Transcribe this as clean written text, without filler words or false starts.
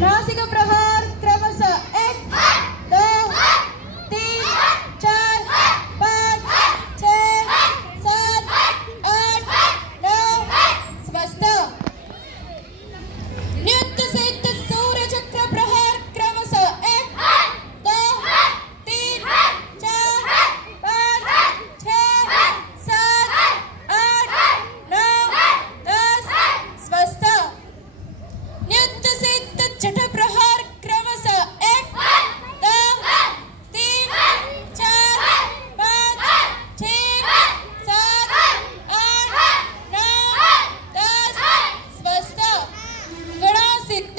नासिक प्रहार क्रमशः 1 2 3 4 5 6 7 8 9 स्वस्थ। नृत्य सिद्ध सूर्य चक्र प्रहार क्रमशः 1 2 3 4 5 6 7 8 9 10 स्वस्थ। नृत्य सिद्ध छठ प्रहार क्रमशः 1 2 3 4 5 6 7 8 9 10 स्वस्थ। गणा सिद्ध